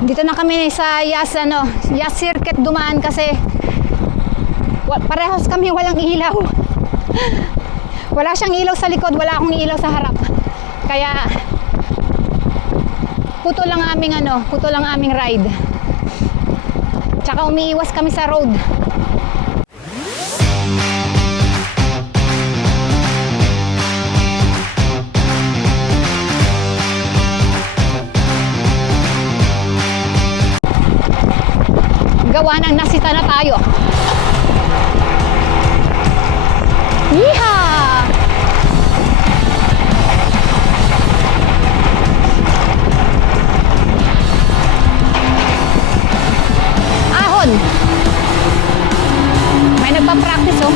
Dito na kami sa Yas Circuit dumaan kasi parehas kami walang ilaw. Wala siyang ilaw sa likod, wala akong ilaw sa harap. Kaya puto lang aming ride. Tsaka umiiwas kami sa road. Gawa ng nasita na tayo. Yeehaw! Ahon! May nagpa-practice oh.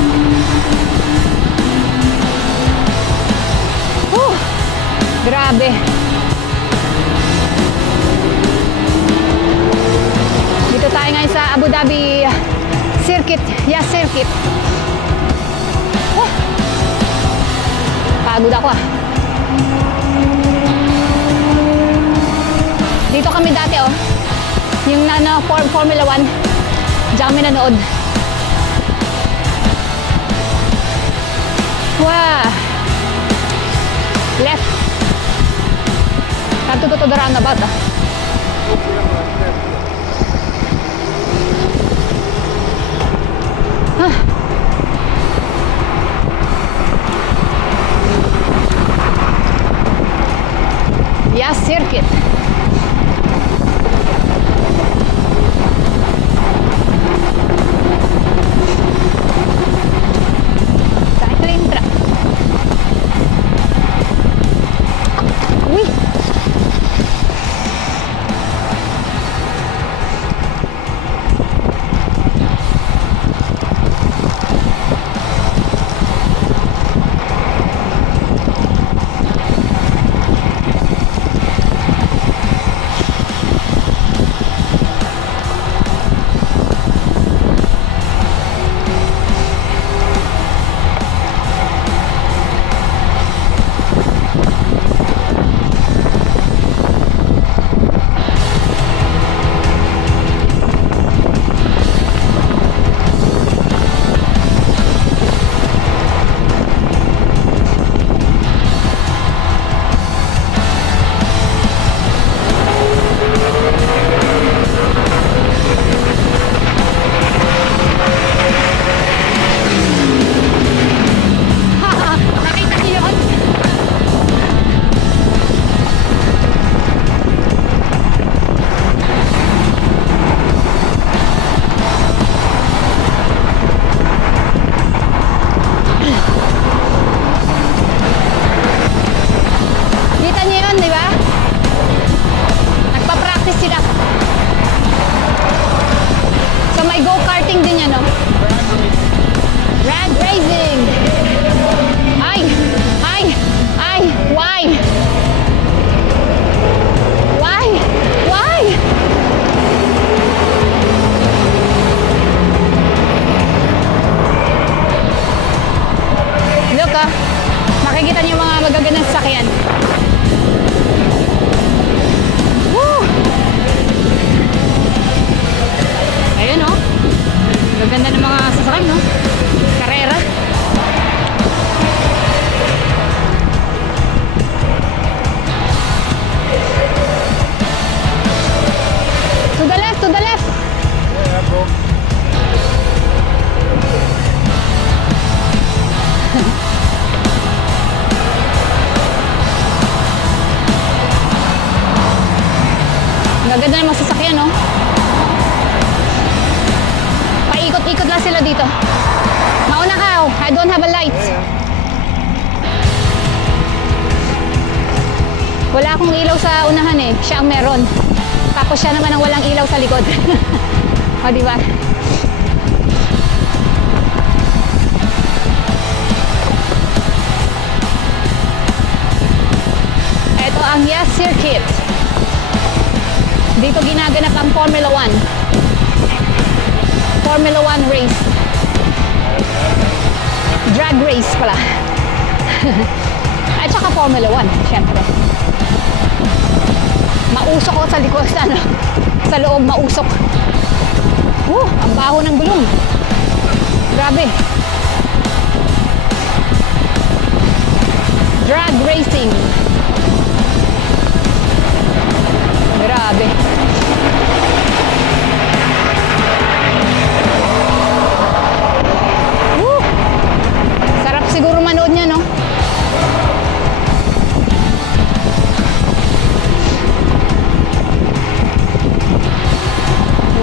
Grabe. Dito tayo ngayon sa Abu Dhabi Circuit, Yas Circuit. Pagod ako ah. Dito kami dati oh. Yung Formula 1. Diyan kami nanood. Wow. Left. Kanto to the roundabout ah. Yas Circuit. Cycling track. Uy! Makikita niyo mga magagandang sasakyan. Woo! Ayun oh. Gaganda ng mga sasakyan no. Karera. To the left, to the left. Yeah, bro. Gaganda ng mga sasakyan, no? Paikot-ikot lang sila dito. Mauna ka, oh. I don't have a light. Wala akong ilaw sa unahan eh. Siya ang meron. Tapos siya naman ang walang ilaw sa likod. O, diba? Ito ang Yas Circuit. Dito ginaganap ang Formula 1. Formula 1 race. Drag race pala. At saka Formula 1, syempre. Mausok ko sa likod, ano? Sa loob, mausok. Ang baho ng gulong. Grabe. Drag racing. Grabe. Sarap siguro manood niya, no?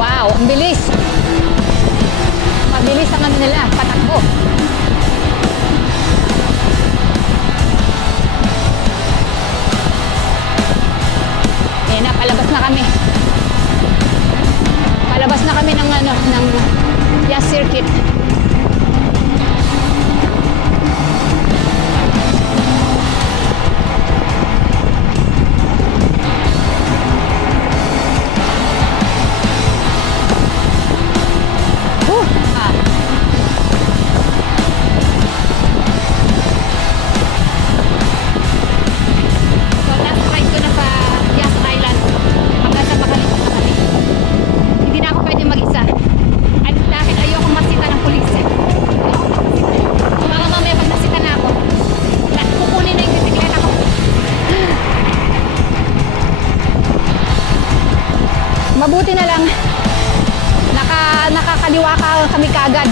Wow, ang bilis. Mabilis ang ano nila, patakbo. Ayan na, palabas na kami. Palabas na kami ng ano, ng Yas Circuit. So last ride ko na sa Yas Island. Hanggang sa makalimot na kami. Hindi na ako pwede mag-isa. At dahil ayoko masita ng pulis. Baka mamaya pag nasita na ako, kukunin na yung bisikleta ko. Mabuti na lang nakakaliwa kami kagad.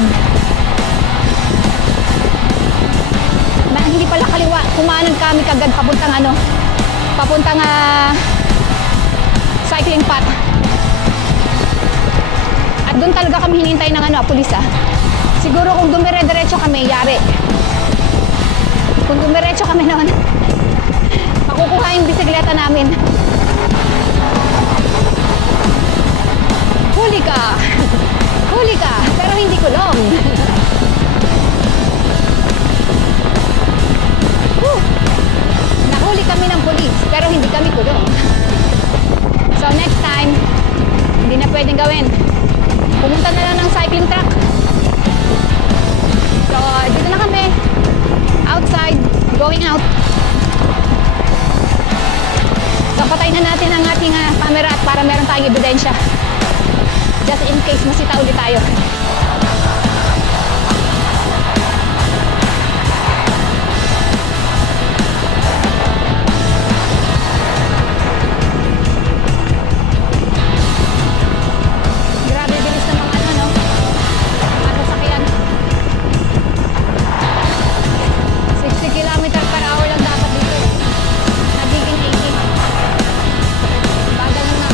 Na hindi pala kaliwa, kumanan kami kagad papuntang cycling path. At doon talaga kami hinintay ng pulis. Siguro kung dumire-diretso kami, yari. Kung dumiretso kami noon, makukuha yung bisikleta namin. Huli ka! Huli ka! Pero hindi kulong. Nahuli kami ng pulis, pero hindi kami kulong. So next time, hindi na pwedeng gawin. Pumunta na lang ng cycling track. So dito na kami. Outside, going out. So patayin na natin ang ating camera at para meron tayong ebidensya. Just in case masita ulit tayo. Grabe bilis ng mga no? Mga sasakyan. 60 km/h lang dapat dito. Nagiging 80. Bagal lang na.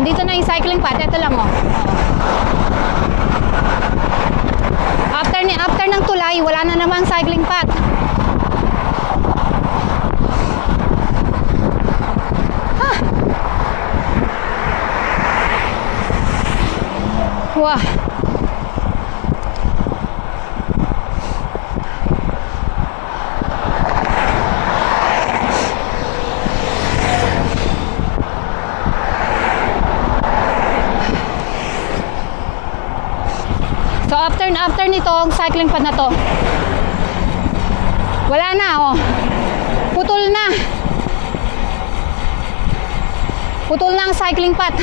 Andito na yung cycling path. Ito lang, oh. After ng tulay, wala na namang cycling path. Wah. So after nitong cycling path na to, wala na, oh. Putol na ang cycling path.